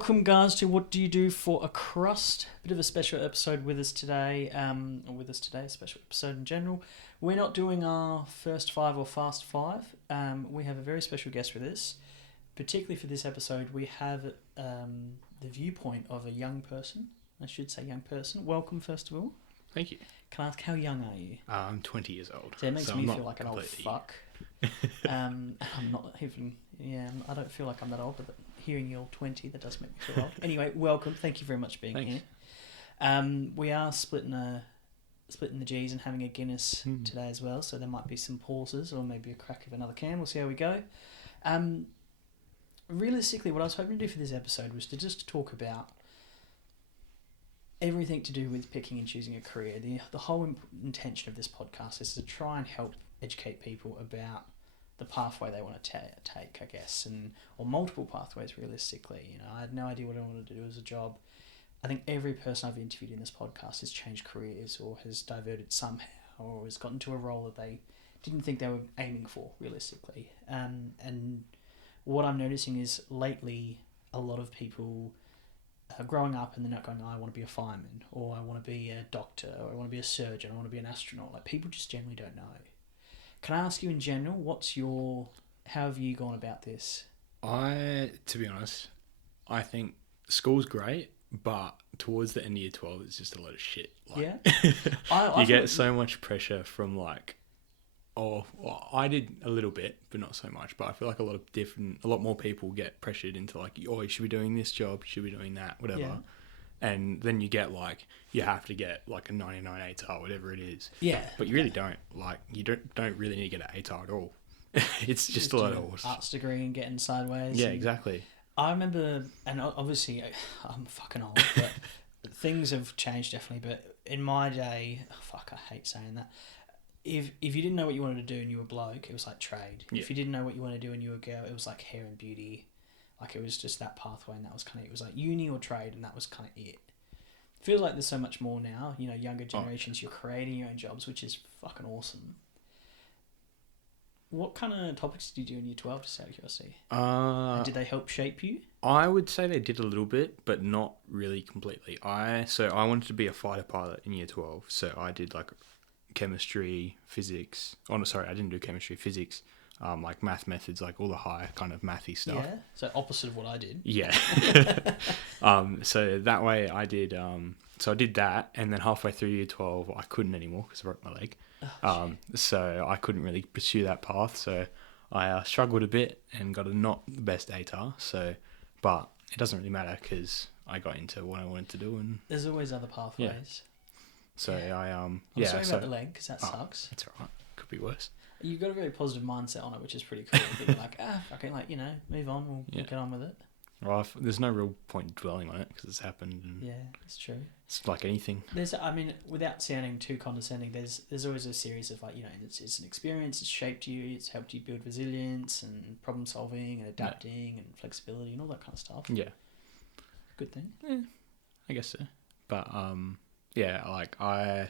welcome guys to What Do You Do for a Crust? Bit of a special episode with us today, special episode in general. We're not doing our first five or fast five. We have a very special guest with us. Particularly for this episode, we have the viewpoint of a young person. I should say young person. Welcome, first of all. Thank you. Can I ask, how young are you? I'm 20 years old. So it makes me I'm feel like an old fuck. I'm not even... Yeah, I don't feel like I'm that old, but hearing you're 20, that does make me feel old. Anyway, welcome. Thank you very much for being here. We are splitting the G's and having a Guinness today as well, so there might be some pauses or maybe a crack of another can. We'll see how we go. Realistically, what I was hoping to do for this episode was to just talk about everything to do with picking and choosing a career. The whole intention of this podcast is to try and help educate people about the pathway they want to take, I guess, or multiple pathways. Realistically, I had no idea what I wanted to do as a job. I think every person I've interviewed in this podcast has changed careers or has diverted somehow or has gotten to a role that they didn't think they were aiming for. Realistically, and what I'm noticing is lately a lot of people are growing up and they're not going, I want to be a fireman, or I want to be a doctor, or I want to be a surgeon, I want to be an astronaut. Like, people just generally don't know. Can I ask you in general, how have you gone about this? To be honest, I think school's great, but towards the end of year 12, it's just a lot of shit. Yeah? You get so much pressure from I did a little bit, but not so much. But I feel like a lot more people get pressured into you should be doing this job, you should be doing that, whatever. Yeah. And then you get you have to get a 99 ATAR, whatever it is. Yeah. But you really don't. You don't really need to get an ATAR at all. It's just a lot of horse. Arts degree and getting sideways. Yeah, exactly. I remember, and obviously I'm fucking old, but things have changed definitely. But in my day, I hate saying that. If you didn't know what you wanted to do and you were a bloke, it was like trade. Yeah. If you didn't know what you wanted to do and you were a girl, it was like hair and beauty. It was just that pathway, and that was kind of it. It was like uni or trade, and that was kind of it. Feels like there's so much more now. Younger generations, you're creating your own jobs, which is fucking awesome. What kind of topics did you do in year 12, just out of curiosity? Did they help shape you? I would say they did a little bit, but not really completely. I wanted to be a fighter pilot in year 12, so I did chemistry, physics. Oh no, sorry, I didn't do chemistry, physics. Math methods, all the higher kind of mathy stuff. Yeah, so opposite of what I did. Yeah. So that way I did, I did that, and then halfway through year 12, I couldn't anymore because I broke my leg. So I couldn't really pursue that path, so I struggled a bit and got a not the best ATAR, but it doesn't really matter because I got into what I wanted to do. And there's always other pathways. Yeah. So yeah. I'm sorry about the leg, because that sucks. It's alright, could be worse. You've got a very positive mindset on it, which is pretty cool. You're move on, we'll get on with it. Well, there's no real point dwelling on it because it's happened. And yeah, it's true. It's like anything. Without sounding too condescending, there's always a series of it's an experience. It's shaped you. It's helped you build resilience and problem solving and adapting and flexibility and all that kind of stuff. Yeah, good thing. Yeah, I guess so. But I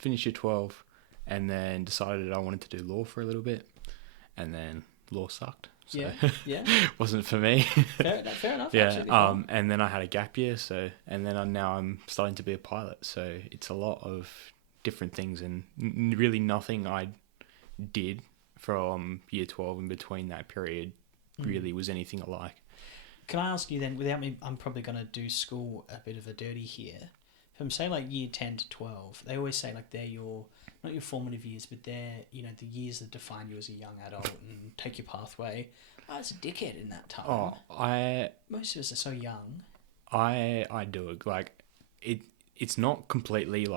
finished year 12. And then decided I wanted to do law for a little bit, and then law sucked. So yeah. Wasn't for me. Fair enough. Yeah. And then I had a gap year. And then now I'm starting to be a pilot. So it's a lot of different things, and really nothing I did from year 12 in between that period really was anything alike. Can I ask you then, without me, I'm probably going to do school a bit of a dirty here. From say year 10 to 12, they always say they're not your formative years, but they're the years that define you as a young adult and take your pathway. I was a dickhead in that time. Most of us are so young. I do it. It's not completely you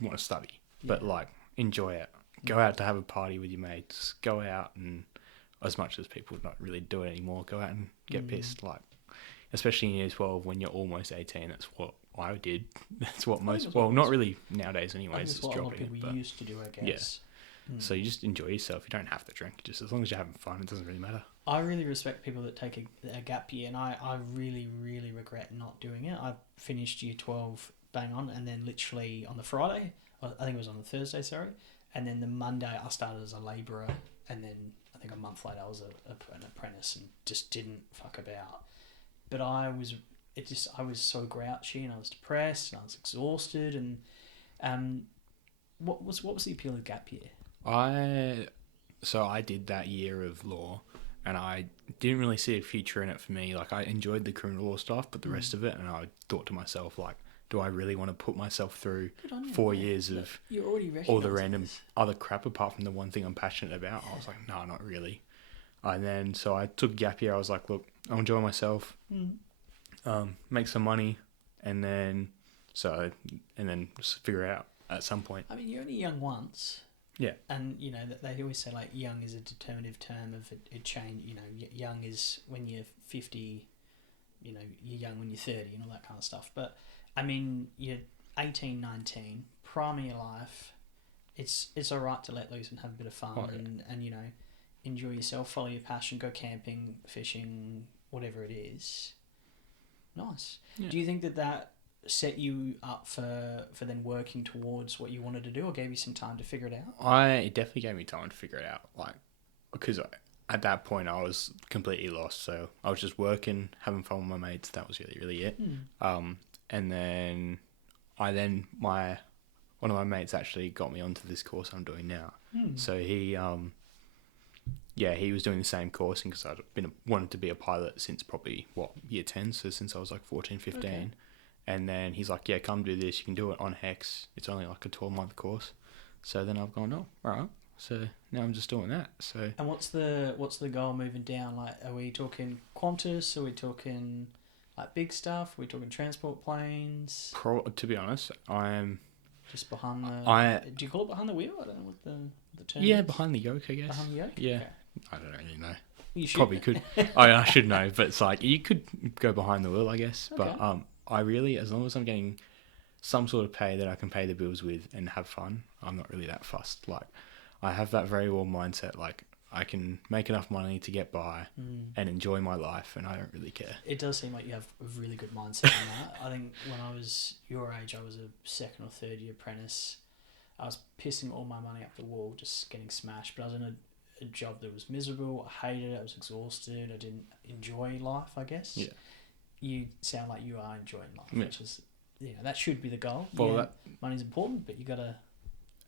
want to study, but enjoy it. Go out to have a party with your mates. Go out and, as much as people not really do it anymore, go out and get pissed. Especially in year 12 when you're almost 18. That's what I did. That's what not really nowadays anyways. It's what a lot of people used to do, I guess. Yeah. So you just enjoy yourself. You don't have to drink. Just as long as you're having fun, it doesn't really matter. I really respect people that take a gap year, and I really, really regret not doing it. I finished year 12 bang on, and then literally on the Friday, I think it was on the Thursday, sorry, and then the Monday I started as a labourer, and then I think a month later I was an apprentice and just didn't fuck about. but I was so grouchy and I was depressed and I was exhausted and what was the appeal of gap year? I did that year of law, and I didn't really see a future in it for me. Like, I enjoyed the criminal law stuff, but the rest of it, and I thought to myself, like, do I really want to put myself through 4 years of You're already all the random other crap apart from the one thing I'm passionate about? I was like, no, not really. And then, so I took gap year. I was like, look, I'll enjoy myself, make some money, and then just figure it out at some point. I mean, you're only young once. Yeah. And, you know, they always say, like, young is a determinative term of it change. You know, young is when you're 50, you know, you're young when you're 30 and all that kind of stuff. But, I mean, you're 18, 19, prime of your life. It's all right to let loose and have a bit of fun and, you know, enjoy yourself, follow your passion, go camping, fishing, whatever it is. Nice. Yeah. Do you think that set you up for then working towards what you wanted to do, or gave you some time to figure it out? It definitely gave me time to figure it out, like, because at that point I was completely lost, so I was just working, having fun with my mates. That was really it. And then one of my mates actually got me onto this course I'm doing now. So he he was doing the same course, because I'd wanted to be a pilot since probably year 10, so since I was like 14, 15. Okay. And then he's like, yeah, come do this. You can do it on Hex. It's only like a 12-month course. So then I've gone, oh, all right. So now I'm just doing that. So. And what's the goal moving down? Like, are we talking Qantas? Are we talking like big stuff? Are we talking transport planes? To be honest, I am just behind the. Do you call it behind the wheel? I don't know what the term. Yeah, is. Behind the yoke, I guess. Behind the yoke. Yeah. Okay. I don't really know. You should. Probably could. I should know, but it's like you could go behind the wheel, I guess. Okay. But I really, as long as I'm getting some sort of pay that I can pay the bills with and have fun, I'm not really that fussed. Like, I have that very well mindset. Like, I can make enough money to get by and enjoy my life, and I don't really care. It does seem like you have a really good mindset on that. I think when I was your age, I was a second or third year apprentice. I was pissing all my money up the wall, just getting smashed. But I was in a job that was miserable. I hated it. I was exhausted. I didn't enjoy life, I guess. Yeah. You sound like you are enjoying life, which is, that should be the goal. Well, money's important, but you gotta.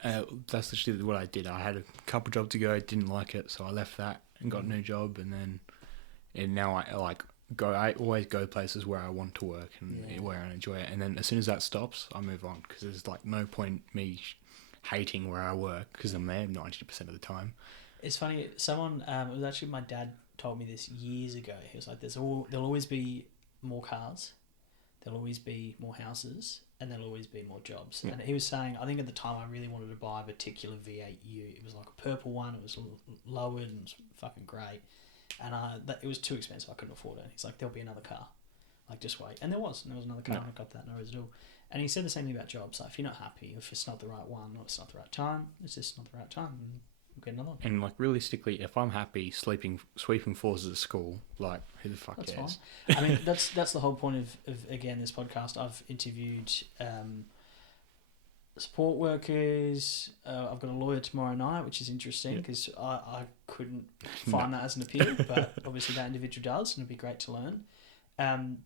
That's literally what I did. I had a couple jobs to go, didn't like it, so I left that and got a new job, and now I always go places where I want to work and where I enjoy it, and then as soon as that stops, I move on, because there's like no point me hating where I work, because I'm there 90% of the time. It's funny. Someone, it was actually my dad told me this years ago. He was like, there'll always be more cars, there'll always be more houses, and there'll always be more jobs. Yeah. And he was saying, I think at the time I really wanted to buy a particular V8U. It was like a purple one. It was lowered and it was fucking great. And it was too expensive. I couldn't afford it. He's like, there'll be another car. Like, just wait. And there was another car. No. And I got that. No worries at all. And he said the same thing about jobs. Like, if you're not happy, if it's not the right one, or it's not the right time, it's just not the right time. And we'll get another one. And like, realistically, if I'm happy sweeping floors at school, like, who the fuck cares? Fine. I mean, that's the whole point of again, this podcast. I've interviewed support workers. I've got a lawyer tomorrow night, which is interesting, because I couldn't find that as an appeal, but obviously that individual does, and it'd be great to learn.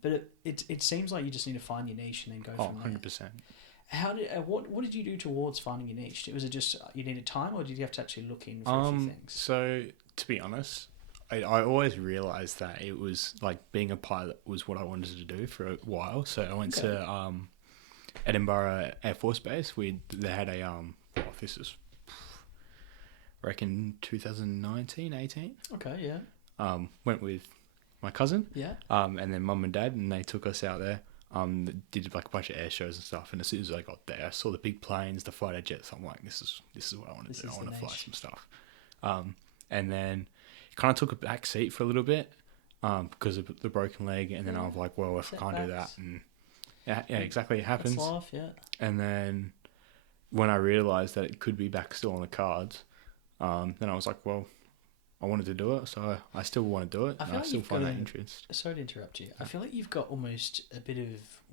But it seems like you just need to find your niche and then go from there. 100%. How did what did you do towards finding your niche? Was it just you needed time, or did you have to actually look in for a few things? So to be honest, I always realised that it was like being a pilot was what I wanted to do for a while. So I went to Edinburgh Air Force Base. They had a this is I reckon 2019, 18. Okay, yeah. Went with my cousin. Yeah. And then mum and dad, and they took us out there. Did like a bunch of air shows and stuff, and as soon as I got there, I saw the big planes, the fighter jets. I'm like, this is what I want to do. I want to fly some stuff. And then it kind of took a back seat for a little bit, because of the broken leg. And then I was like, well, if I can't do that, and yeah, exactly, it happens. That's life, yeah. And then when I realised that it could be back still on the cards, then I was like, well, I wanted to do it, so I still want to do it. I still find that interest. Sorry to interrupt you. I feel like you've got almost a bit of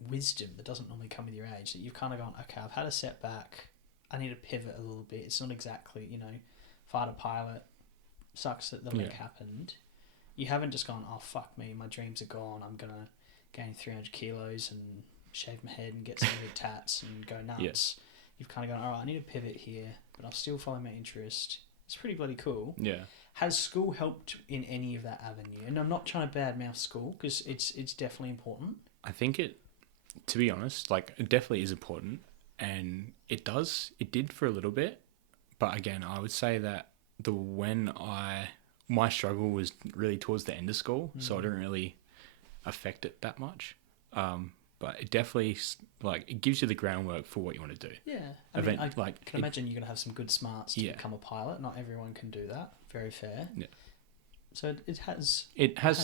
wisdom that doesn't normally come with your age, that you've kind of gone, okay, I've had a setback, I need to pivot a little bit. It's not exactly, fighter pilot, sucks that the leg happened. You haven't just gone, oh, fuck me, my dreams are gone, I'm going to gain 300 kilos and shave my head and get some big tats and go nuts. You've kind of gone, all right, I need to pivot here, but I'll still follow my interest. It's pretty bloody cool. Yeah. Has school helped in any of that avenue? And I'm not trying to badmouth school because it's definitely important. I think to be honest, like, it definitely is important, and it did for a little bit, but again, I would say that my struggle was really towards the end of school, so I didn't really affect it that much. But it definitely, like, it gives you the groundwork for what you want to do. Yeah. I can imagine you're going to have some good smarts to become a pilot. Not everyone can do that. Very fair. Yeah. So it has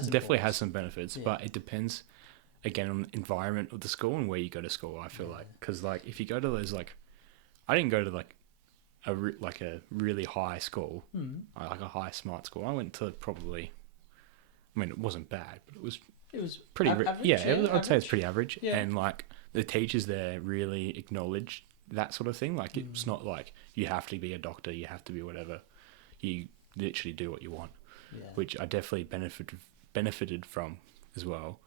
definitely has some benefits, but it depends, again, on the environment of the school and where you go to school, I feel like. Because, like, if you go to those, like, I didn't go to, like, a really high school, like a high smart school. I went to probably, I mean, it wasn't bad, but it was pretty average. I'd say it's pretty average. Yeah. And, like, the teachers there really acknowledged that sort of thing. Like, it's not like you have to be a doctor, you have to be whatever. You literally do what you want, which I definitely benefited from as well.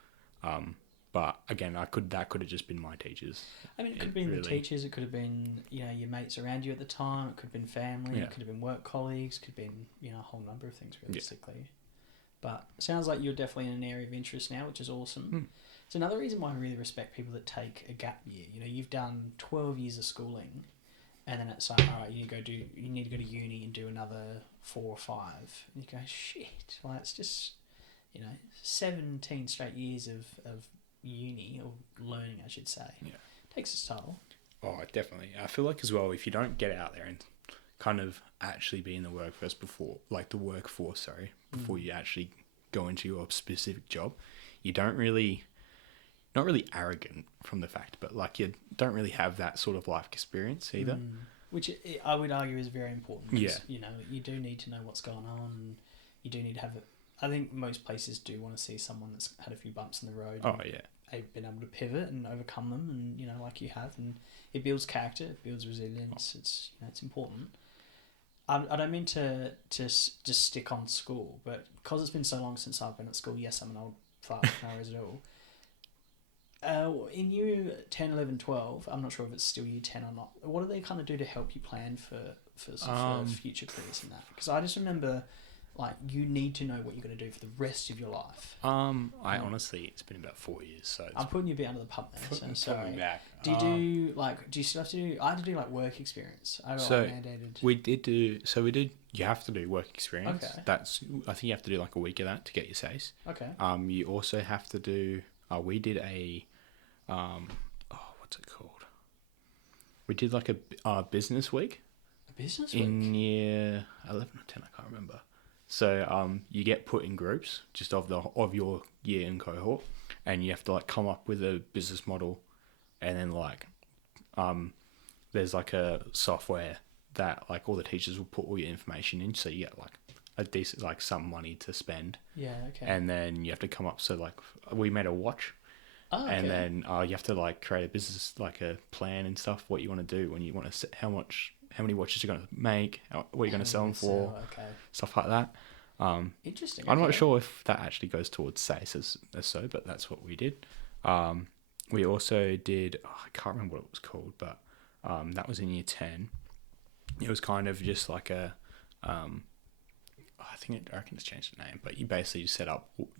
But again, that could have just been my teachers. I mean, it could have been the teachers. It could have been, your mates around you at the time. It could have been family. It could have been work colleagues. It could have been, a whole number of things realistically. Yeah. But it sounds like you're definitely in an area of interest now, which is awesome. It's another reason why I really respect people that take a gap year. You've done 12 years of schooling, and then it's like, all right, you need to go to uni and do another 4 or 5. And you go, shit. Well, it's just, 17 straight years of uni, or learning, I should say. Yeah. Takes its toll. Oh, definitely. I feel like as well, if you don't get out there and kind of actually be in the workforce before you actually go into your specific job, you don't really, not really arrogant from the fact, but like you don't really have that sort of life experience either. Which I would argue is very important. Yeah. You do need to know what's going on, and you do need to have it. I think most places do want to see someone that's had a few bumps in the road. Oh, yeah. They've been able to pivot and overcome them, and, like you have, and it builds character, it builds resilience. It's important. I don't mean to just stick on school, but because it's been so long since I've been at school, yes, I'm an old fart, no worries at all. In year 10, 11, 12, I'm not sure if it's still year 10 or not, what do they kind of do to help you plan for future careers and that? Because I just remember, like, you need to know what you're going to do for the rest of your life. I honestly, it's been about 4 years, so I'm putting you a bit under the pump there. So sorry. Back. Do you still have to do? I had to do like work experience. I got mandated. We did. You have to do work experience. Okay. I think you have to do like a week of that to get your SACE. Okay. You also have to do. We did a. What's it called? We did like a business week. A business week in year 11 or 10. I can't remember. So you get put in groups just of your year and cohort, and you have to like come up with a business model, and then like there's like a software that like all the teachers will put all your information in, so you get like a decent like some money to spend. Yeah, okay. And then you have to come up. So like we made a watch. Oh, okay. And then you have to like create a business, like a plan and stuff. What you want to do when you want to how many watches you're going to make, what you're going to sell them for, stuff like that. Interesting. I'm not sure if that actually goes towards SACE as so, but that's what we did. We also did, I can't remember what it was called, but that was in year 10. It was kind of just like a, I reckon it's changed the name, but you basically just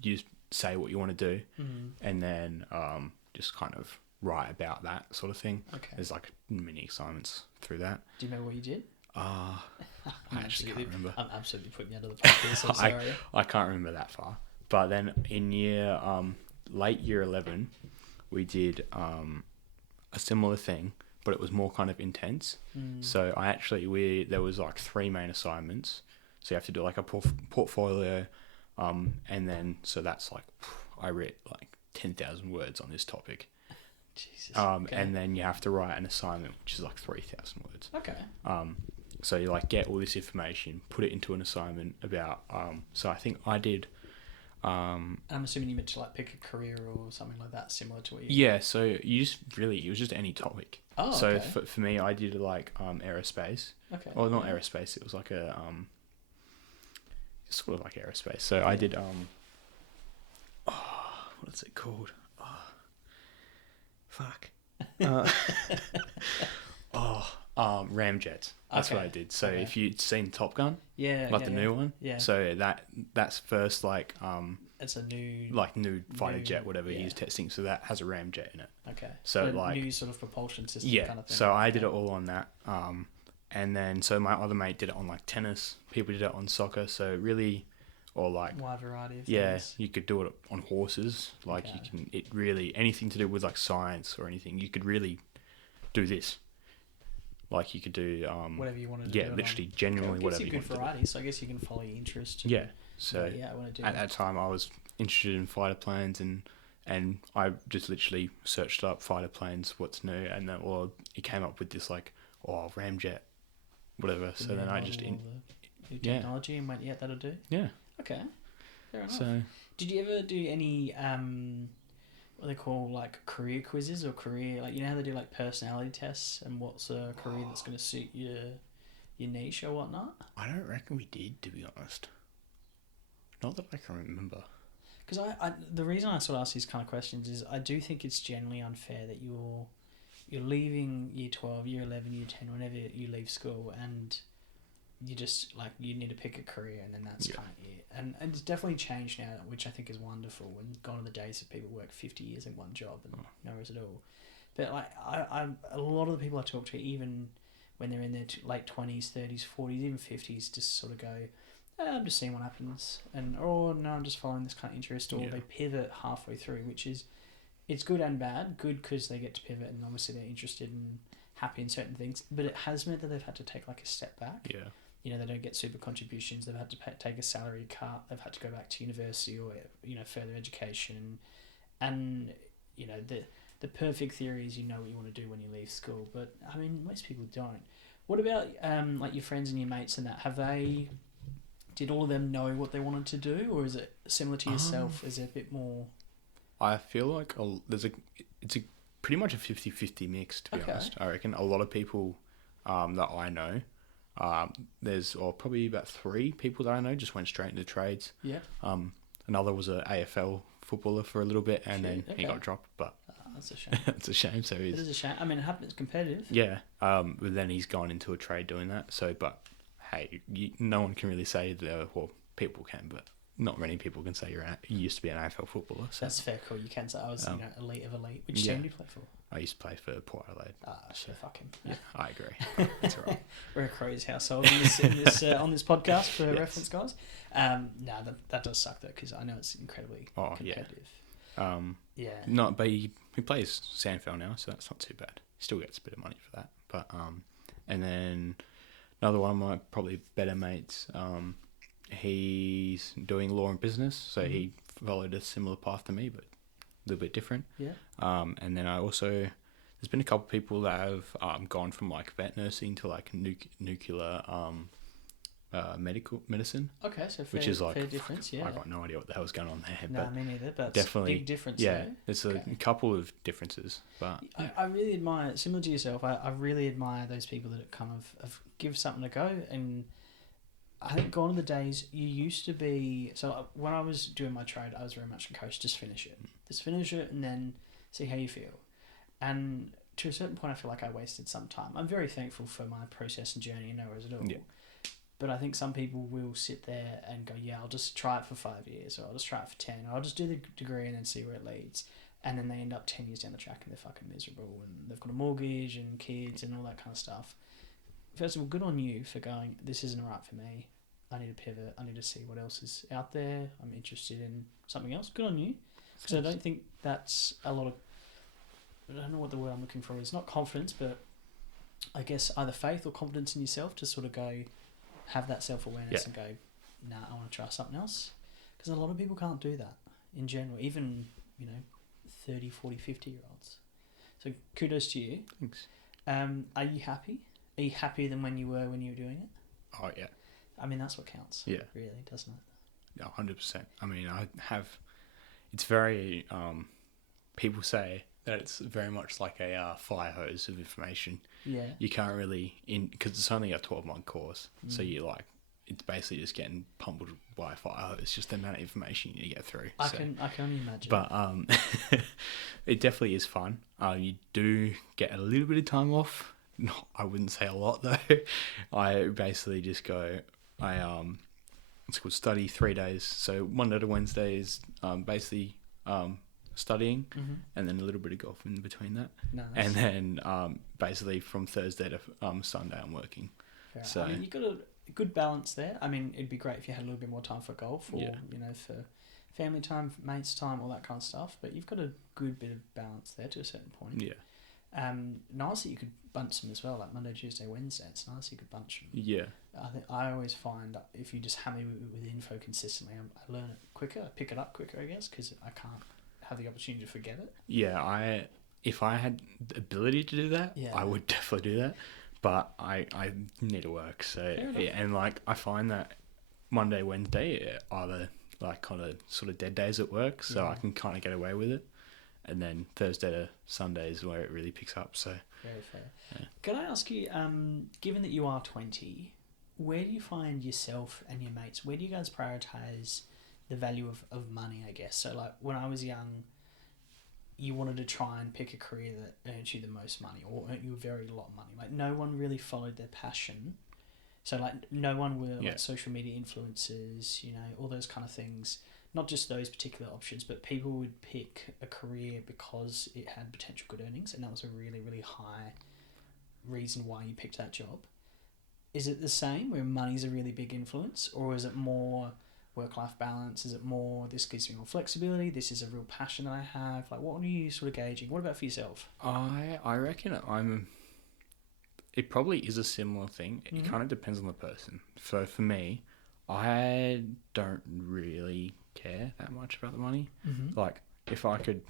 you say what you want to do, and then just kind of write about that sort of thing. Okay. There's like mini assignments through that. Do you remember what you did? I actually can't remember. I'm absolutely putting you under the pump here, so sorry. I can't remember that far. But then in late year 11, we did a similar thing, but it was more kind of intense. So there was like 3 main assignments. So you have to do like a portfolio, and then so that's like I read like 10,000 words on this topic. Jesus. Okay. And then you have to write an assignment, which is like 3,000 words. Okay. So you like get all this information, put it into an assignment about. So I think I did. I'm assuming you meant to like pick a career or something like that, similar to what you. Yeah. So it was just any topic. Oh. So okay. for me, I did like aerospace. Okay. Well, not aerospace. It was like a sort of like aerospace. So I did what's it called? Fuck. Ramjets. That's what I did. So if you'd seen Top Gun, the new one, so that's first it's a new fighter jet, whatever he's testing. So that has a ramjet in it. Okay. So new sort of propulsion system. Kind of thing. So I did it all on that. And then so my other mate did it on tennis. People did it on soccer. So really, or wide variety of things. You could do it on horses. You can anything to do with science or anything. You could really do this. You could do whatever you wanted to do. Yeah, literally, genuinely whatever you want to do. Good variety, so I guess you can follow your interest. Yeah. So I want to do at that time, I was interested in fighter planes, and I just literally searched up fighter planes, what's new, and then it came up with this ramjet, whatever. So then I just new technology and went, that'll do. Yeah. Okay. Fair enough. So did you ever do any what they call career quizzes or career how they do personality tests and what's a career that's going to suit your niche or whatnot? I don't reckon we did, to be honest. Not that I can remember. Because the reason I sort of ask these kind of questions is I do think it's generally unfair that you're leaving year 12, year 11, year 10, whenever you leave school, and you just you need to pick a career, and then that's kind of it. And it's definitely changed now, which I think is wonderful. And gone are the days of people work 50 years in one job and no rest at all. But I a lot of the people I talk to, even when they're in their late 20s, 30s, 40s, even 50s, just sort of go, I'm just seeing what happens, no, I'm just following this kind of interest, or they pivot halfway through, which is, it's good and bad. Good because they get to pivot, and obviously they're interested and happy in certain things, but it has meant that they've had to take a step back. Yeah. They don't get super contributions. They've had to take a salary cut. They've had to go back to university or further education, and the perfect theory is what you want to do when you leave school. But I mean, most people don't. What about your friends and your mates and that? Did all of them know what they wanted to do, or is it similar to yourself? Is it a bit more? I feel like it's pretty much a 50-50 mix, to be honest. I reckon a lot of people that I know. There's probably about 3 people that I know just went straight into trades. Yeah. Another was a AFL footballer for a little bit, and then he got dropped. But that's a shame. It's a shame. So it is a shame. I mean, it happens. Competitive. Yeah. But then he's gone into a trade doing that. So, but hey, no one can really say that. Well, people can, but not many people can say you used to be an AFL footballer. So. That's fair. Cool. You can say I was elite of elite. Which team do you play for? I used to play for Port Adelaide. Fuck him. Yeah, I agree. That's all right. We're a Crows household on this podcast for reference, guys. That does suck though, because I know it's incredibly competitive. But he plays Sandfell now, so that's not too bad. He still gets a bit of money for that. But and then another one of my probably better mates. He's doing law and business, so he followed a similar path to me, but a little bit different. Yeah. And then I also, there's been a couple of people that have gone from vet nursing to nuclear medical medicine. Okay, so which is fair difference. Yeah. I got no idea what the hell's going on there. No, me neither. But definitely big difference. Yeah, though. there's a couple of differences, but I really admire, similar to yourself. I really admire those people that kind of give something a go. And I think gone are the days you used to be. So when I was doing my trade, I was very much a coach. Just finish it, and then see how you feel. And to a certain point, I feel like I wasted some time. I'm very thankful for my process and journey, and no worries at all. Yeah. But I think some people will sit there and go, I'll just try it for 5 years, or I'll just try it for 10, or I'll just do the degree and then see where it leads. And then they end up 10 years down the track and they're fucking miserable, and they've got a mortgage and kids and all that kind of stuff. First of all, good on you for going, this isn't right for me. I need to pivot. I need to see what else is out there. I'm interested in something else. Good on you. Because I don't think that's a lot of, I don't know what the word I'm looking for is. Not confidence, but I guess either faith or confidence in yourself to sort of go, have that self-awareness and go, I want to try something else. Because a lot of people can't do that in general, even, 30, 40, 50-year-olds. So kudos to you. Thanks. Are you happy? Are you happier than when you were doing it? Oh, yeah. I mean, that's what counts. Yeah. Really, doesn't it? 100%. I mean, it's very, people say that it's very much like a fire hose of information. Yeah. You can't really, because it's only a 12-month course, so you it's basically just getting pummeled by a fire. It's just the amount of information you need to get through. I can only imagine. But it definitely is fun. You do get a little bit of time off. No, I wouldn't say a lot though. I basically just go. It's called study 3 days. So Monday to Wednesday is basically studying, and then a little bit of golf in between that. Nice. And then basically from Thursday to Sunday I'm working. Fair. So I mean, you've got a good balance there. I mean, it'd be great if you had a little bit more time for golf, or for family time, mates time, all that kind of stuff. But you've got a good bit of balance there to a certain point. Yeah. Nice that you could bunch them as well, like Monday, Tuesday, Wednesday. It's nice you could bunch them. Yeah. I always find that if you just hammer me with info consistently, I learn it quicker, I pick it up quicker, I guess, because I can't have the opportunity to forget it. Yeah, if I had the ability to do that, I would definitely do that. But I need to work, so yeah, and like I find that Monday, Wednesday are either like kind of sort of dead days at work, so I can kind of get away with it. And then Thursday to Sunday is where it really picks up. So very fair. Yeah. Can I ask you, given that you are 20, where do you find yourself and your mates? Where do you guys prioritize the value of money? I guess so. Like when I was young, you wanted to try and pick a career that earns you the most money or earned you a very lot of money. Like no one really followed their passion. So like no one were like social media influencers, all those kind of things. Not just those particular options, but people would pick a career because it had potential good earnings, and that was a really, really high reason why you picked that job. Is it the same, where money's a really big influence, or is it more work-life balance? Is it more, this gives me more flexibility, this is a real passion that I have? Like, what are you sort of gauging? What about for yourself? I reckon it probably is a similar thing. It kind of depends on the person. So for me, I don't really care that much about the money. Like if I could,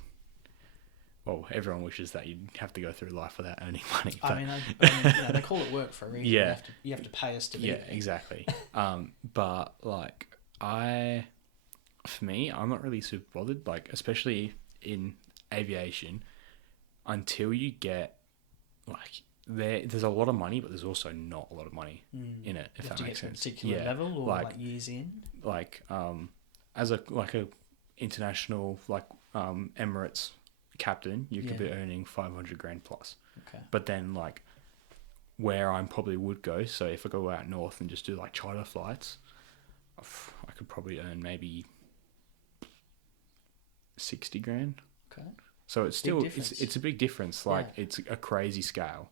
well, everyone wishes that you'd have to go through life without earning money. But, I mean, they call it work for a reason. Yeah, you have to pay us to be yeah, there. exactly. But like for me, I'm not really super bothered. Like especially in aviation, until you get like there's a lot of money, but there's also not a lot of money in it. If that makes sense. To a particular level, or like years in. Like as a international Emirates captain, you could be earning 500 grand plus. Okay. But then like where I probably would go, so if I go out north and just do like charter flights, I could probably earn maybe 60 grand. Okay. So it's still it's a big difference. Like it's a crazy scale.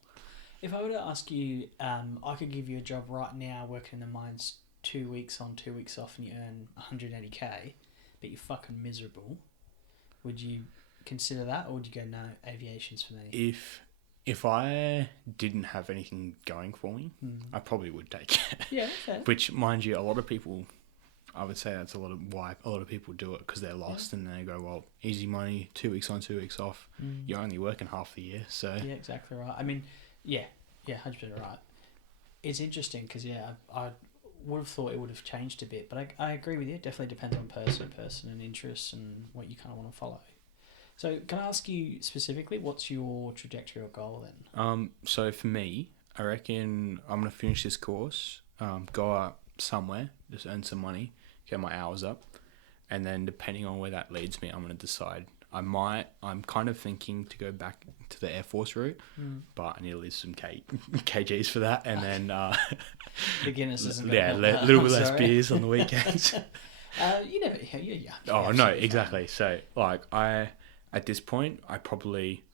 If I were to ask you, I could give you a job right now working in the mines 2 weeks on, 2 weeks off, and you earn 180k, but you're fucking miserable. Would you consider that, or would you go, no, aviation's for me? If I didn't have anything going for me, I probably would take it. Yeah, fair. Which, mind you, a lot of people, I would say that's a lot of why a lot of people do it, because they're lost and they go, well, easy money, 2 weeks on, 2 weeks off. You're only working half the year, so yeah, exactly right. I mean, yeah, 100% right. It's interesting because I would have thought it would have changed a bit, but I agree with you. It definitely depends on person and interests and what you kind of want to follow. So can I ask you specifically, what's your trajectory or goal then? So for me, I reckon I'm going to finish this course, go out somewhere, just earn some money, get my hours up, and then depending on where that leads me, I'm going to decide. I'm kind of thinking to go back to the Air Force route, but I need to lose some kgs for that, and then the Guinness isn't a little bit less beers on the weekends. You never, yeah. Oh no, exactly. So like at this point, I probably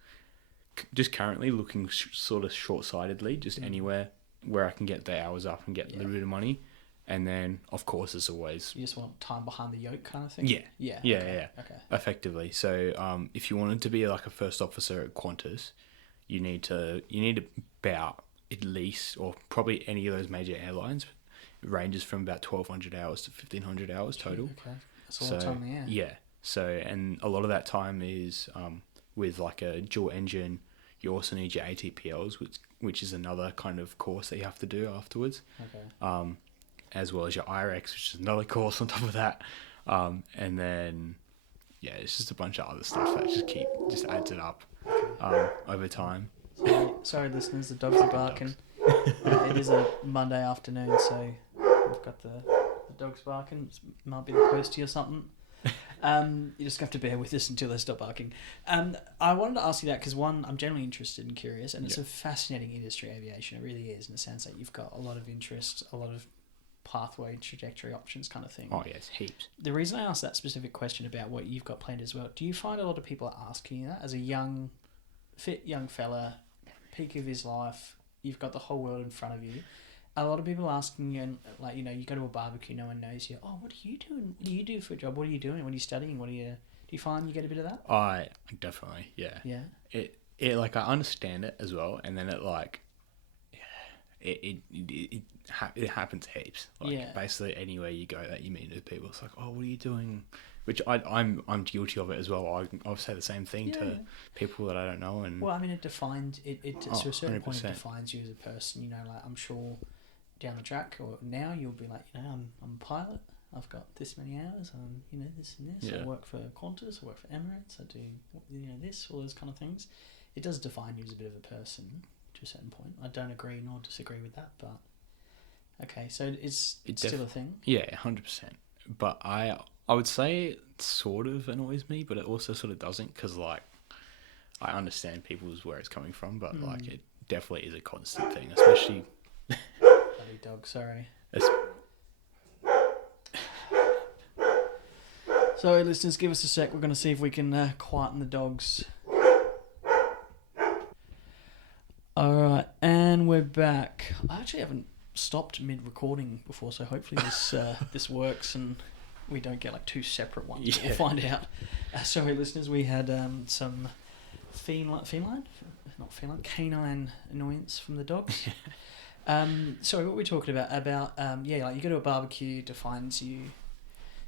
just currently looking sort of short-sightedly, just anywhere where I can get the hours up and get a little bit of money. And then, of course, as always, you just want time behind the yoke kind of thing? Yeah. Okay. Effectively. So if you wanted to be like a first officer at Qantas, you need to about at least, or probably any of those major airlines, it ranges from about 1,200 hours to 1,500 hours total. Okay. That's all the time in the air. Yeah. So, and a lot of that time is with like a dual engine. You also need your ATPLs, which is another kind of course that you have to do afterwards. Okay. As well as your IREX, which is another course on top of that. And then, it's just a bunch of other stuff that just adds it up over time. Sorry, listeners, the dogs are barking. It is a Monday afternoon, so I've got the dogs barking. It might be the postie or something. You just have to bear with us until they stop barking. I wanted to ask you that because, one, I'm generally interested and curious, and it's a fascinating industry, aviation. It really is, in the sense that you've got a lot of interest, a lot of pathway, trajectory options kind of thing. Oh, yes, heaps. The reason I asked that specific question about what you've got planned as well, do you find a lot of people are asking you that as a fit young fella, peak of his life, you've got the whole world in front of you? A lot of people asking you, like, you know, you go to a barbecue, no one knows you. Oh, what are you doing? What do you do for a job? What are you doing? What are you studying? Do you find you get a bit of that? I definitely, yeah. Yeah. It like, I understand it as well, and then it like, it happens heaps. Like, basically anywhere you go that you meet with people, it's like, oh, what are you doing? Which I'm guilty of it as well. I'll say the same thing to people that I don't know. And well, I mean, it defines it to a certain 100%. point. It defines you as a person. You know, like, I'm sure down the track or now you'll be like, you know, I'm a pilot. I've got this many hours. I'm, you know, this and this. Yeah. I work for Qantas. I work for Emirates. I do, you know, this, all those kind of things. It does define you as a bit of a person to a certain point. I don't agree nor disagree with that, but okay. So it's still a thing. Yeah, 100%. But I would say it sort of annoys me, but it also sort of doesn't, because like, I understand people's where it's coming from, but like, it definitely is a constant thing, especially. Bloody dog, sorry. Sorry, listeners, give us a sec. We're going to see if we can quieten the dogs. Alright, and we're back. I actually haven't stopped mid-recording before, so hopefully this works and we don't get like two separate ones. Yeah. We'll find out. Sorry, listeners, we had some canine annoyance from the dogs. Sorry, what were we talking about? Like, you go to a barbecue, defines you.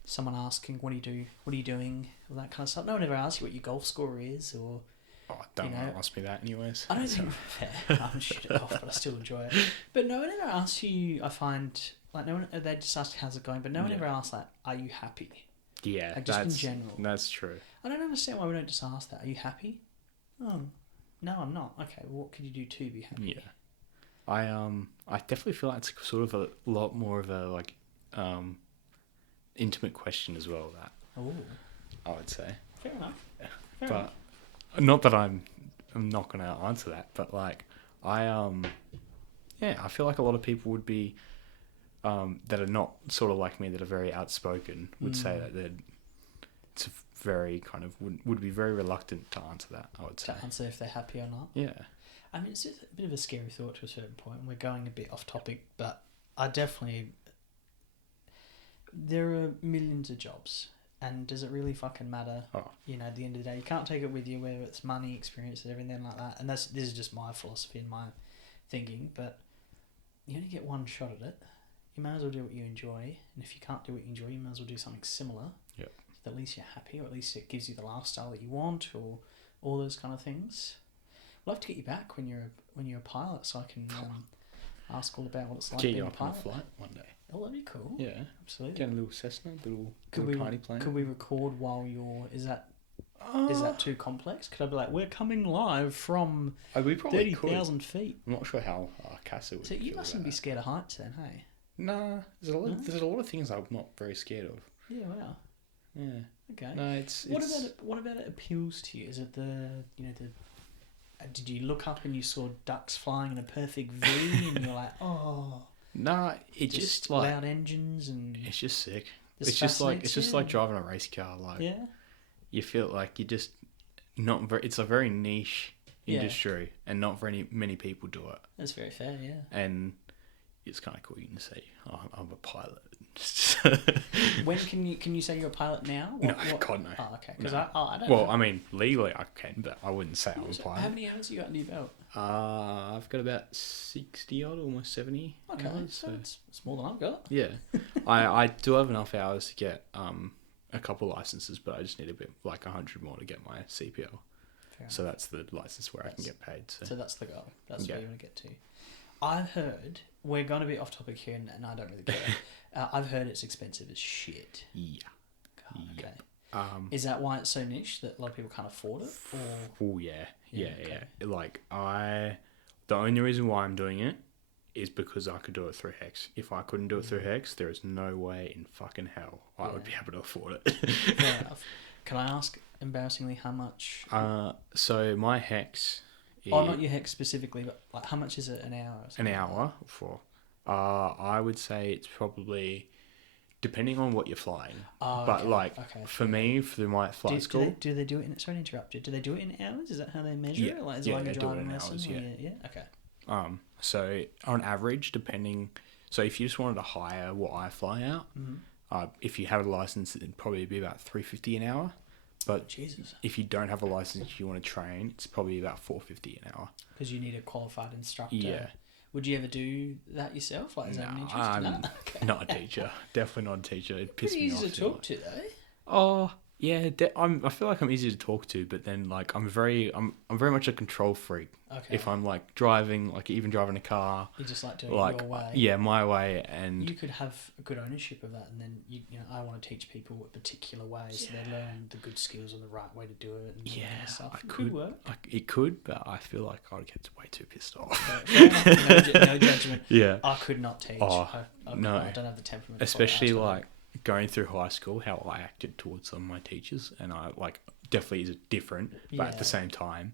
Someone asking, what do you do? What are you doing? All that kind of stuff. No one ever asks you what your golf score is, or... Oh, don't ask me that anyways. I don't think... Fair. I'm shit at golf, but I still enjoy it. But no one ever asks you, I find... Like, no one... They just ask how's it going, but no one ever asks, like, are you happy? Yeah, like, just in general. That's true. I don't understand why we don't just ask that. Are you happy? Oh, no, I'm not. Okay, well, what could you do to be happy? Yeah. I definitely feel like it's sort of a lot more of a, like, intimate question as well, that. Oh. I would say. Fair enough. But not that I'm not going to answer that, but like, I feel like a lot of people would be, that are not sort of like me, that are very outspoken, would say that it's a very kind of, would be very reluctant to answer that, I would say. To answer if they're happy or not? Yeah. I mean, it's just a bit of a scary thought to a certain point, and we're going a bit off topic, but I definitely... There are millions of jobs, and does it really fucking matter? Oh. You know, at the end of the day, you can't take it with you, whether it's money, experience, and everything like that. And this is just my philosophy and my thinking, but you only get one shot at it. You may as well do what you enjoy, and if you can't do what you enjoy, you may as well do something similar. Yeah. So at least you're happy, or at least it gives you the lifestyle that you want, or all those kind of things. I'd love to get you back when you're a pilot, so I can ask all about what it's like Get being you a up on a pilot. flight one day. Oh, that'd be cool. Yeah. Absolutely. Get a little Cessna, little tiny plane. Could we record while you're... Is that too complex? Could I be like, we're coming live from 30,000 feet? I'm not sure how Casa would. So you mustn't be scared of heights then, hey? Nah, there's a lot of things I'm not very scared of. Yeah, wow. Yeah. Okay. No, it's What about it appeals to you? Is it did you look up and you saw ducks flying in a perfect V and you're like, oh... Nah, it just loud like engines and it's just sick. It's just like driving a race car. Like, you feel like you just not very. It's a very niche industry, and not very many people do it. That's very fair, yeah. And it's kind of cool. You can say, "Oh, I'm a pilot." When can you say you're a pilot now? No, God no. Oh, okay. Because no. I don't. Well, know. I mean, legally I can, but I wouldn't say I'm a pilot. How many hours you got under your belt? I've got about 60 odd, almost 70. Okay, hours, so it's more than I've got. Yeah, I do have enough hours to get a couple licenses, but I just need a bit like 100 more to get my CPL. So that's the license where I can get paid. So that's the goal. That's where you want to get to. I've heard, we're going to be off topic here, and I don't really care. I've heard it's expensive as shit. Yeah. God, okay. Yeah. Is that why it's so niche that a lot of people can't afford it? Or? Oh yeah. Like the only reason why I'm doing it is because I could do it through Hex. If I couldn't do it through Hex, there is no way in fucking hell I would be able to afford it. Fair enough. Can I ask, embarrassingly, how much? So my Hex is... Oh, not your Hex specifically, but like how much is it an hour? An hour for... I would say it's probably... Depending on what you're flying. Oh, but okay. For me, through my flight school... Do they do it in... Sorry to interrupt you. Do they do it in hours? Is that how they measure it? Like, is it like a driving lesson? Yeah, okay. So on average, depending... So if you just wanted to hire what I fly out, if you have a license, it'd probably be about $350 an hour. But Jesus. If you don't have a license, you want to train, it's probably about $450 an hour. Because you need a qualified instructor. Yeah. Would you ever do that yourself? Like, is that an interest? I'm not a teacher. Definitely not a teacher. It pisses me off. Pretty easy to talk to, though. Oh, yeah. I feel like I'm easy to talk to, but then like I'm very much a control freak. Okay. If I'm like driving, like even driving a car, you just like doing it your way. Yeah, my way, and you could have a good ownership of that, and then you know I want to teach people a particular way, so they learn the good skills and the right way to do it. And all that stuff. I could work. It could, but I feel like I'd get way too pissed off. No judgment. Yeah, I could not teach. No, I don't have the temperament. Especially like going through high school, how I acted towards some of my teachers, and I like definitely is different, but at the same time,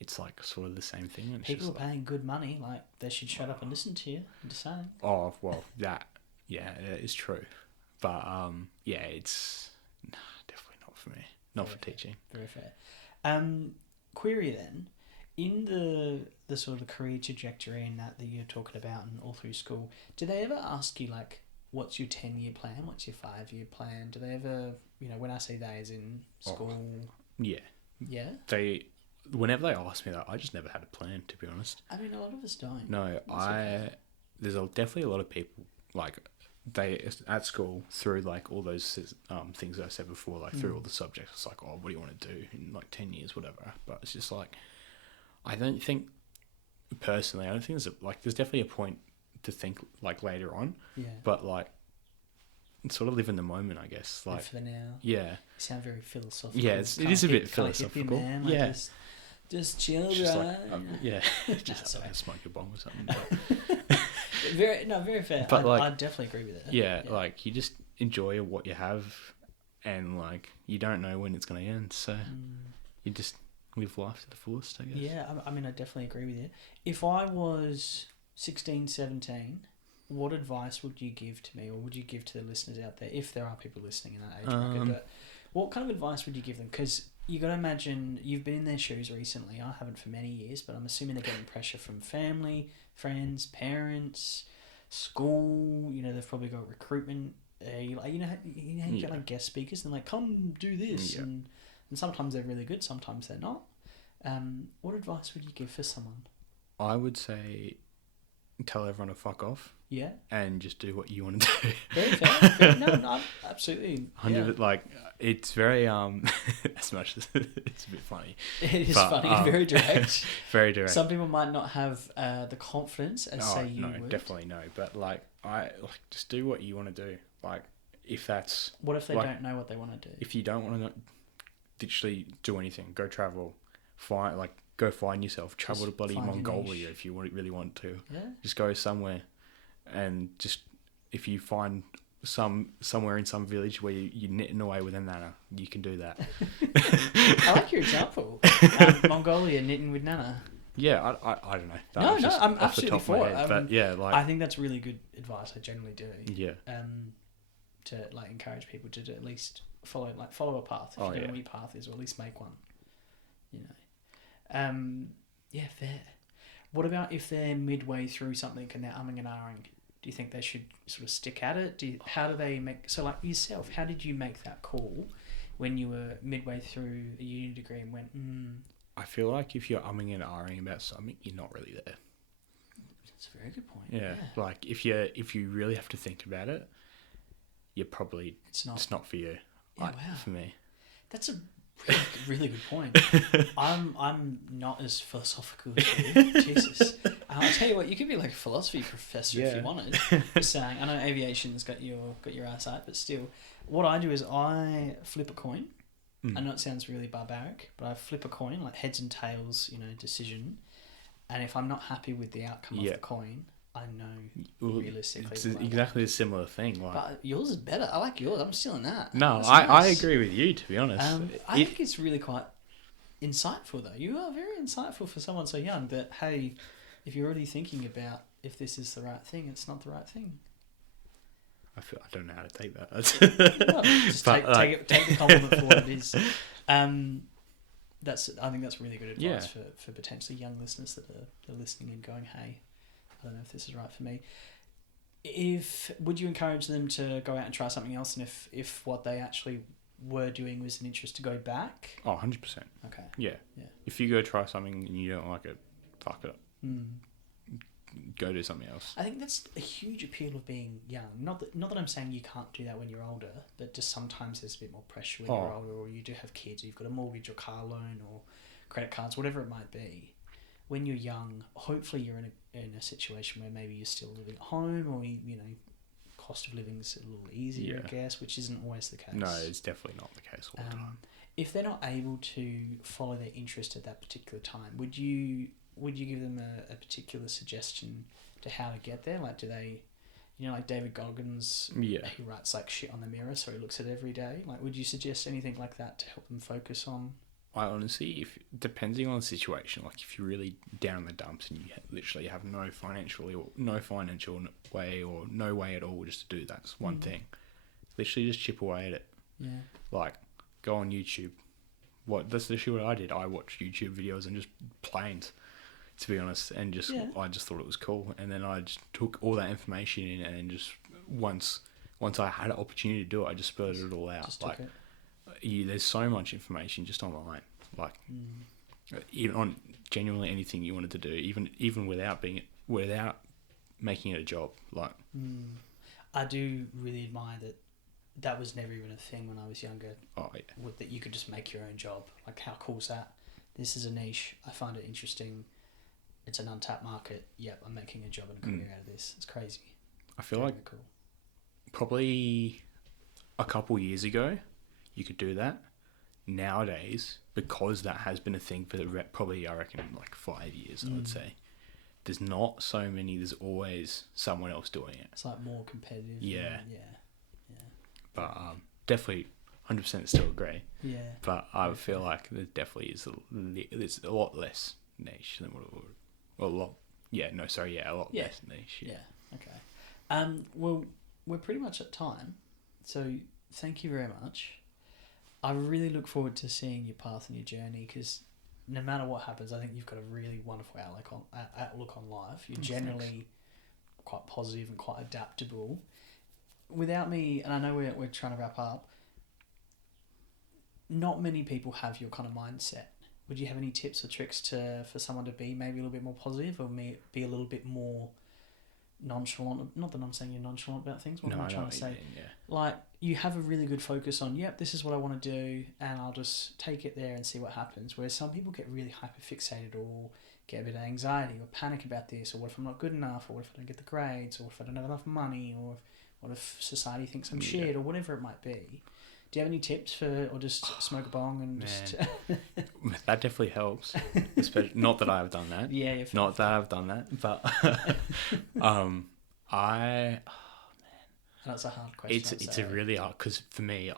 it's like sort of the same thing. And people are paying good money, like they should shut up and listen to you. I'm just saying. Oh well, that is true, but it's definitely not for me. Not for teaching. Very fair. Query then, in the sort of the career trajectory and that you're talking about and all through school, do they ever ask you like, what's your 10-year plan? What's your 5-year plan? Do they ever, when I say they as in school? Yeah. Yeah? Whenever they ask me that, I just never had a plan, to be honest. I mean, a lot of us don't. No, there's definitely a lot of people, like, they, at school, through, like, all those things that I said before, like, through all the subjects, it's like, oh, what do you want to do in, like, 10 years, whatever. But it's just, like, I don't think there's, there's definitely a point to think like later on, but like sort of live in the moment, I guess. Like live for the now. Yeah, you sound very philosophical. Yeah, it is a bit philosophical. Man, like just chill, just right? Just smoke a bomb or something. But... very fair. But I definitely agree with it. Yeah, like you just enjoy what you have, and like you don't know when it's going to end, so you just live life to the fullest, I guess. Yeah, I mean, I definitely agree with you. If I was 16, 17, what advice would you give to me, or would you give to the listeners out there, if there are people listening in that age bracket? But what kind of advice would you give them? Because you got to imagine, you've been in their shoes recently. I haven't for many years, but I'm assuming they're getting pressure from family, friends, parents, school. They've probably got recruitment. You got like guest speakers and like, come do this, and sometimes they're really good, sometimes they're not. What advice would you give for someone? I would say, tell everyone to fuck off. Yeah. And just do what you want to do. Very fair. No, absolutely. 100. Like, it's very as much as it's a bit funny. It is funny, very direct. Very direct. Some people might not have the confidence as say you would. Definitely no. But like, just do what you want to do. Like, if that's... What if they don't know what they want to do? If you don't want to literally do anything, go travel, go find yourself, travel to bloody Mongolia if you really want to. Yeah. Just go somewhere, and just if you find somewhere in some village where you're knitting away with a nana, you can do that. I like your example. Mongolia knitting with nana. Yeah, I don't know. No, I'm absolutely for it. But yeah, like I think that's really good advice. I generally do. Yeah. To like encourage people to at least follow a path. If you don't know what your path is, or at least make one. Yeah, fair. What about if they're midway through something and they're umming and ahhing? Do you think they should sort of stick at it? How do they make... So, like, yourself, how did you make that call when you were midway through a uni degree and went, I feel like if you're umming and ahhing about something, you're not really there. That's a very good point. Yeah. Like, if you really have to think about it, you're probably... It's not for you. Yeah, wow. For me. That's a really good point. I'm not as philosophical as you. Jesus. I'll tell you what, you could be like a philosophy professor if you wanted. Just saying. I know aviation's got your eyesight, but still, what I do is I flip a coin. I know it sounds really barbaric, but I flip a coin, like heads and tails, decision. And if I'm not happy with the outcome of the coin, I know Well, realistically. it's what I exactly a similar thing. Like, but yours is better. I like yours. I'm stealing that. no, That's I nice. agree with you, to be honest. I think it's really quite insightful, though. You are very insightful for someone so young that, hey, if you're already thinking about if this is the right thing, it's not the right thing. I don't know how to take that. Well, just take the compliment for what it is. I think that's really good advice for potentially young listeners that are listening and going, hey, I don't know if this is right for me. Would you encourage them to go out and try something else, and if what they actually were doing was an interest, to go back? Oh, 100%. Okay. Yeah. If you go try something and you don't like it, fuck it up. Go do something else. I think that's a huge appeal of being young. Not that I'm saying you can't do that when you're older, but just sometimes there's a bit more pressure when you're older, or you do have kids, or you've got a mortgage or car loan or credit cards, whatever it might be. When you're young, hopefully you're in a situation where maybe you're still living at home, or cost of living is a little easier, I guess, which isn't always the case. No, it's definitely not the case all the time. If they're not able to follow their interest at that particular time, would you give them a particular suggestion to how to get there? Like, do they, like David Goggins, he writes like shit on the mirror, so he looks at it every day. Like, would you suggest anything like that to help them focus on? I honestly, depending on the situation, like if you're really down in the dumps and you literally have no financial way or no way at all just to do that's one thing. Literally just chip away at it. Yeah. Like, go on YouTube. That's literally what I did. I watched YouTube videos and just planes, to be honest, and I just thought it was cool, and then I just took all that information in, and just once I had an opportunity to do it, I just spurred it all out. Like, there's so much information just online, like even on genuinely anything you wanted to do, even without making it a job. Like, I do really admire that was never even a thing when I was younger. Oh yeah, that you could just make your own job. Like, how cool is that? This is a niche. I find it interesting. It's an untapped market. Yep, I'm making a job and a career out of this. It's crazy. I feel like cool. Probably a couple years ago, you could do that. Nowadays, because that has been a thing for probably, I reckon, like 5 years, I would say, there's not so many. There's always someone else doing it. It's like more competitive. Yeah. But definitely 100% still agree. Yeah. But I feel like there definitely is there's a lot less niche than what it would. Well, a lot. Yeah. No. Sorry. Yeah. A lot less niche. Yeah. Okay. Well, we're pretty much at time, so thank you very much. I really look forward to seeing your path and your journey, because no matter what happens, I think you've got a really wonderful outlook on life. You're generally quite positive and quite adaptable. Without me, and I know we're trying to wrap up, not many people have your kind of mindset. Would you have any tips or tricks for someone to be maybe a little bit more positive, or be a little bit more nonchalant? Not that I'm saying you're nonchalant about things. What am I trying to say? Like, you have a really good focus on, yep, this is what I want to do, and I'll just take it there and see what happens. Whereas some people get really hyper fixated, or get a bit of anxiety or panic about this, or what if I'm not good enough, or what if I don't get the grades, or if I don't have enough money, or what if society thinks I'm shit, or whatever it might be. Do you have any tips or just smoke a bong and just... That definitely helps. Especially, not that I've done that. Yeah. Not that I've done that, but That's a hard question. It's a really hard, because for me,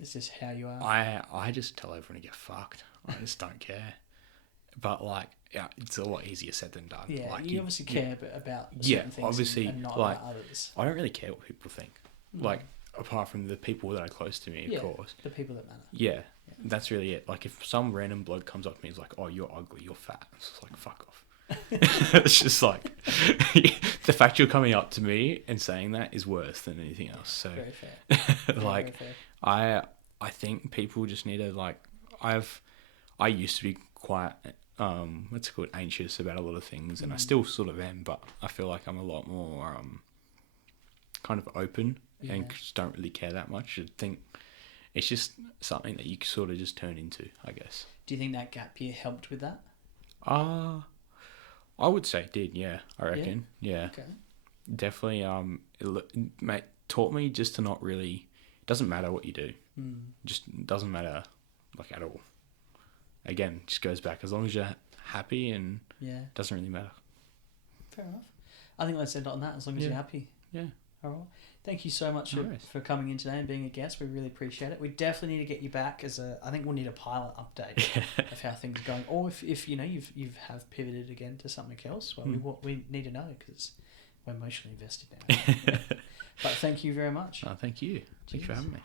Is this how you are? I just tell everyone to get fucked. I just don't care. But like, yeah, it's a lot easier said than done. Yeah, like, you obviously care about certain things, obviously, and not like, about others. I don't really care what people think. Like, apart from the people that are close to me, of course. The people that matter. Yeah, that's really it. Like, if some random bloke comes up to me and is like, "Oh, you're ugly, you're fat," it's just like, fuck off. It's just like, the fact you're coming up to me and saying that is worse than anything else. So, very fair. like, very fair. I think people just need to, like, I used to be quite what's it called, anxious about a lot of things, and I still sort of am, but I feel like I'm a lot more kind of open and just don't really care that much. I think it's just something that you sort of just turn into, I guess. Do you think that gap year helped with that? I would say it did, yeah, I reckon. Yeah. Okay. Definitely taught me just to not really, doesn't matter what you do. Just doesn't matter, like, at all. Again, just goes back, as long as you're happy, and doesn't really matter. Fair enough. I think let's end on that as long as you're happy. Yeah. All right. Thank you so much for coming in today and being a guest. We really appreciate it. We definitely need to get you back I think we'll need a pilot update of how things are going. Or if you know you have pivoted again to something else, well, we need to know because we're emotionally invested now. But thank you very much. Thank you. Cheers. Thanks for having me.